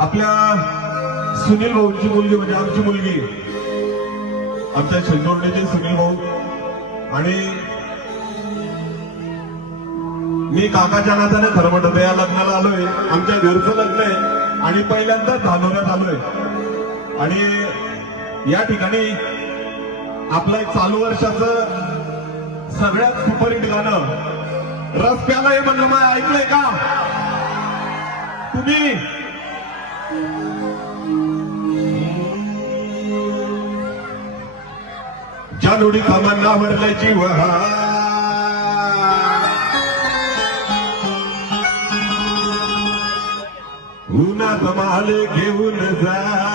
आपल्या सुनील भाऊची मुलगी म्हणजे आमची मुलगी, आमच्या शेंदोर्डीचे सुनील भाऊ, आणि मी काकाच्या नात्याने खरं म्हणत या लग्नाला आलोय. आमच्या घरचं लग्न आहे आणि पहिल्यांदाच धानोऱ्यात आलोय. आणि या ठिकाणी आपलं एक चालू वर्षाचं सगळ्यात सुपरहिट गाणं रस प्याला हे म्हणलं मग ऐकलंय का तुम्ही? जानुडी कामांना भरल्याची वहा उन्हात माल घेऊन जा